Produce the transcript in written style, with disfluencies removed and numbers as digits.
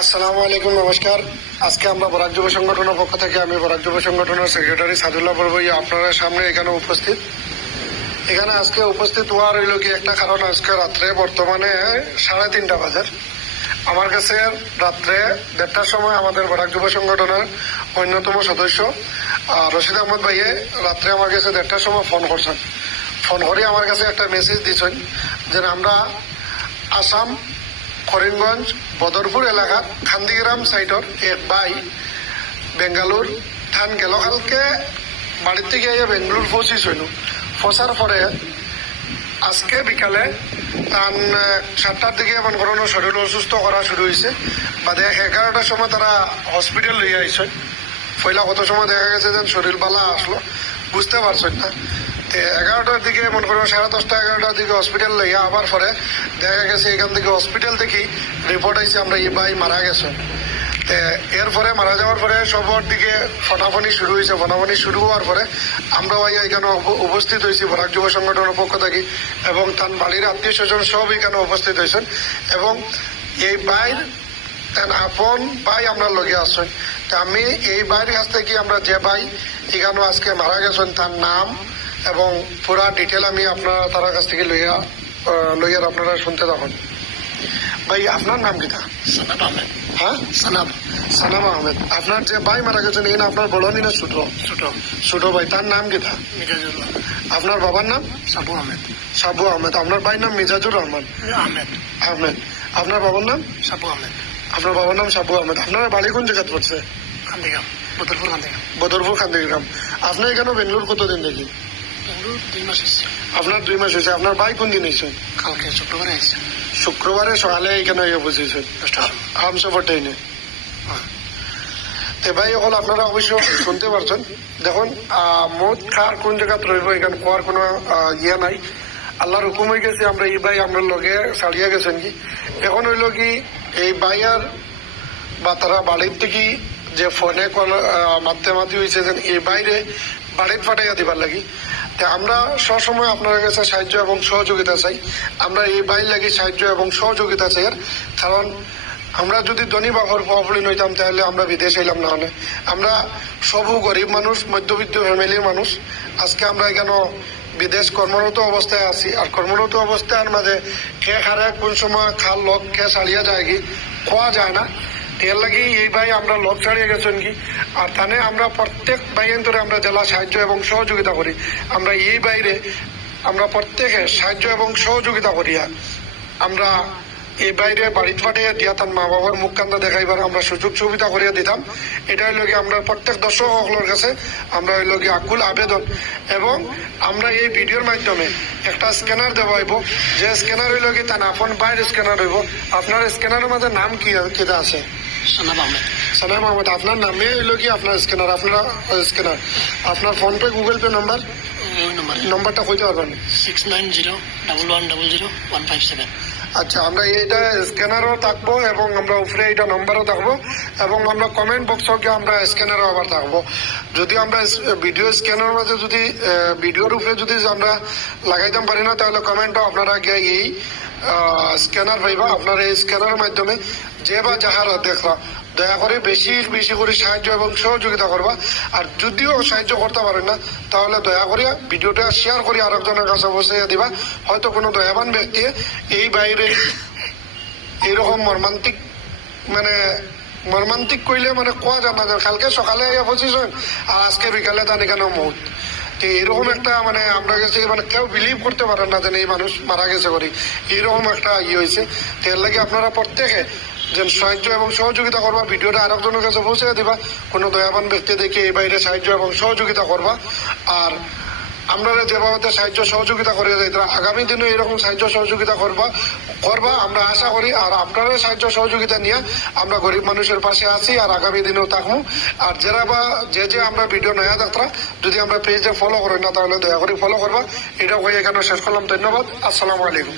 আসসালামু আলাইকুম, নমস্কার। আজকে আমরা বরাক যুব সংগঠনের পক্ষ থেকে আমি বরাক যুব সংগঠনের সেক্রেটারি সাদুল্লাহ বড়ভূঁইয়া আপনারা সামনে এখানে উপস্থিত। এখানে আজকে উপস্থিত হওয়ার হইল কি একটা কারণ, আজকে রাত্রে বর্তমানে 3:30 বাজে আমার কাছে রাত্রে 1:30টার সময় আমাদের বরাক যুব সংগঠনের অন্যতম সদস্য রশিদ আহমদ ভাইয়ে রাত্রে আমার কাছে 1:30টার সময় ফোন করছেন। ফোন করে আমার কাছে একটা মেসেজ দিচ্ছেন যে আমরা আসাম করিমগঞ্জ বদরপুর এলাকার খান্দিগ্রাম সাইডর এক ভাই বেঙ্গালুর থান গেল কালকে বাড়ির থেকে বেঙ্গালুর পৌঁছিস হইল। পৌঁছার পরে আজকে বিকালে তান 7টার দিকে এমন কোনো শরীর অসুস্থ করা শুরু হয়েছে। বাদে 11টার সময় তারা হসপিটাল লইয়া আইসেন। পয়লা কত সময় দেখা গেছে যে শরীর বালা আসলো বুঝতে পারছেন না। 11টার দিকে মনে করো 10:30 11টার দিকে হসপিটাল লইয়া আবার পরে দেখা গেছে এখান থেকে হসপিটাল থেকে রিপোর্ট আইছে আমরা এই ভাই মারা গেছে। এরপরে মারা যাওয়ার পরে সবার দিকে ফটাফনি শুরু হয়েছে। ফটাফনি শুরু হওয়ার পরে আমরা ভাই এখানে উপস্থিত হয়েছি বরাক যুব সংগঠনের পক্ষ থেকে, এবং তার বাড়ির আত্মীয় স্বজন সব এখানে উপস্থিত হয়েছেন। এবং এই ভাইয়ের আপন ভাই আমরা লগে আসছেন। তা আমি এই ভাইয়ের কাছ থেকে আমরা যে ভাই এখানে আজকে মারা গেছেন তার নাম এবং পুরা ডিটেল আমি আপনারা তার কাছ থেকে লইয়ার আপনারা শুনতে তখন। ভাই আপনার নাম কিটা? সানাম আহমেদ। হ্যাঁ, সানাম আহমেদ। আপনার যে ভাই মারা গেছেন এই না আপনার বড় নি না ছোট? ছোট ভাই, তার নাম কিটা? মিজাজুর রহমান। আপনার বাবার নাম? সাবু আহমেদ। সাবু আহমেদ। আপনার ভাইয়ের নাম মিজাজুর রহমান আহমেদ। আহমেদ। আপনার বাবার নাম? সাবু আহমেদ। আপনার বাবার নাম সাবু আহমেদ। আপনার বাড়ি কোন জায়গায় পড়ছে? খান্দিগ্রাম, বদরপুর খান্দিগ্রাম। বদরপুর খান্দিগ্রাম। আপনি এখানে বেঙ্গলোর কতদিন দেখি? বেঙ্গালুর 2 মাস এসেছে। আপনার 2 মাস হয়েছে। আপনার ভাই কোন দিন এসেছেন? কালকে শুক্রবারে এসেছে। শুক্রবারে সকালে এখানে বুঝেছেন 10টা। আমসফর ট্রেনে। তে ভাই হল আপনারা অবশ্য শুনতে পারছেন। দেখুন, মদ খার কোন জায়গায় রইব এখানে কোয়ার কোনো ইয়ে নাই। আল্লাহর হুকুম হয়ে গেছে আমরা এই ভাই আমরা লগে ছাড়িয়া গেছেন কি। এখন হইল কি এই ভাইয়ার বা তারা বাড়ির থেকে যে ফোনে মাধ্যমাতি হয়েছে যে এই বাইরে বাড়ির ফাটাইয়া দিবার লাগি। তা আমরা সবসময় আপনার কাছে সাহায্য এবং সহযোগিতা চাই। আমরা এই বাইর লাগি সাহায্য এবং সহযোগিতা চাই। কারণ আমরা যদি ধনী বা প্রফুল্ল হইতাম তাহলে আমরা বিদেশ এলাম না। হলে আমরা সবু গরিব মানুষ, মধ্যবিত্ত ফ্যামিলির মানুষ। আজকে আমরা এখানে বিদেশ কর্মরত অবস্থায় আছি। আর কর্মরত অবস্থার মাঝে কে খারে কোন সময় খাল লোক কে ছাড়িয়া যায় কি খোয়া যায় না। এর লাগে এই ভাই আমরা লোক ছাড়িয়ে গেছেন কি। আর তানে আমরা প্রত্যেক ভাইয়ের আমরা জেলা সাহায্য এবং সহযোগিতা করি। আমরা এই বাইরে আমরা প্রত্যেকে সাহায্য এবং সহযোগিতা করিয়া আমরা এই বাইরে বাড়িতে পাঠিয়ে দিয়া তার মা বাবার মুখ কান্দা দেখাইবার আমরা সুযোগ সুবিধা করিয়া দিতাম। এটা হইল কি আমরা প্রত্যেক দর্শক সকলের কাছে আমরা হইল কি আকুল আবেদন। এবং আমরা এই ভিডিওর মাধ্যমে একটা স্ক্যানার দেওয়া হইব, যে স্ক্যানার হইল কি তার আপন বাইরের স্ক্যানার হইব। আপনার স্ক্যানারের মধ্যে নাম কি কেটা আছে? সানাম আহমেদ। সানাম আহমেদ। আপনার নামে হইল কি আপনার স্ক্যানার, আপনার স্ক্যানার। আপনার ফোনপে গুগল পে নম্বরটা কইতে পারবেন? 6901100157। আচ্ছা, আমরা এইটা স্ক্যানারও থাকবো এবং আমরা উপরে এইটা নম্বরও থাকবো এবং আমরা কমেন্ট বক্সকে আমরা স্ক্যানারও আবার থাকবো। যদি আমরা ভিডিও স্ক্যানার মাঝে যদি ভিডিওর উপরে যদি আমরা লাগাইতাম পারি না তাহলে কমেন্টও আপনারা গিয়ে এই স্ক্যানার পাইবা। আপনার এই স্ক্যানারের মাধ্যমে যে বা যাহার দেখবা দয়া করে বেশি বেশি করে সাহায্য এবং সহযোগিতা করবা। আর যদিও সাহায্য করতে পারেন না তাহলে দয়া করে ভিডিওটা শেয়ার করে আরেকজনের কাছে পৌঁছে দিবা। হয়তো কোনো দয়াবান ব্যক্তি এই বাইরে এইরকম মর্মান্তিক কইলে কোয়া জানা যায়। কালকে সকালে পৌঁছেছেন আর আজকে বিকালে তার এখানে মৌত। তো এরকম একটা আমরা গেছি কেউ বিলিভ করতে পারেন না যে এই মানুষ মারা গেছে করি, এইরকম একটা হয়েছে। তো এর লাগে আপনারা প্রত্যেকে যে সাহায্য এবং সহযোগিতা করবা, ভিডিওটা আরেকজনের কাছে পৌঁছে দিবা। কোনো দয়াবান ব্যক্তি দেখে এই বাইরে সাহায্য এবং সহযোগিতা করবা। আর আপনারা যেভাবে সাহায্য সহযোগিতা করে যাই আগামী দিনে এরকম সাহায্য সহযোগিতা করবা আমরা আশা করি। আর আপনারা সাহায্য সহযোগিতা নিয়ে আমরা গরিব মানুষের পাশে আছি আর আগামী দিনেও থাকবো। আর যারা বা যে আমরা ভিডিও নয়া যাত্রা যদি আমরা পেজে ফলো করেন না তাহলে দয়া করে ফলো করবা। এটাও হয়ে এখানে শেষ করলাম। ধন্যবাদ। আসসালামু আলাইকুম।